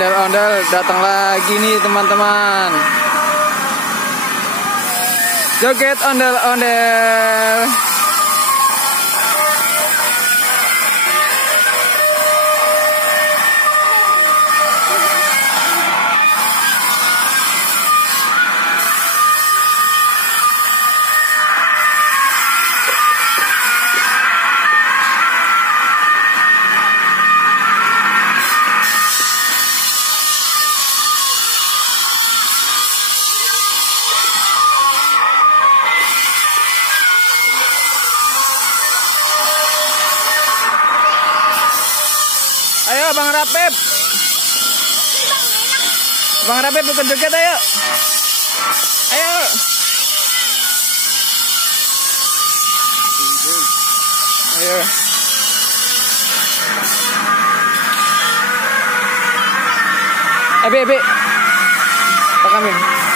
ondel-ondel datang lagi nih teman-teman. Joget ondel-ondel. Ayo Bang Rapep. Bang Rapep ikut joget ayo. Ayo. Ayo. Ebe. Pak Amin.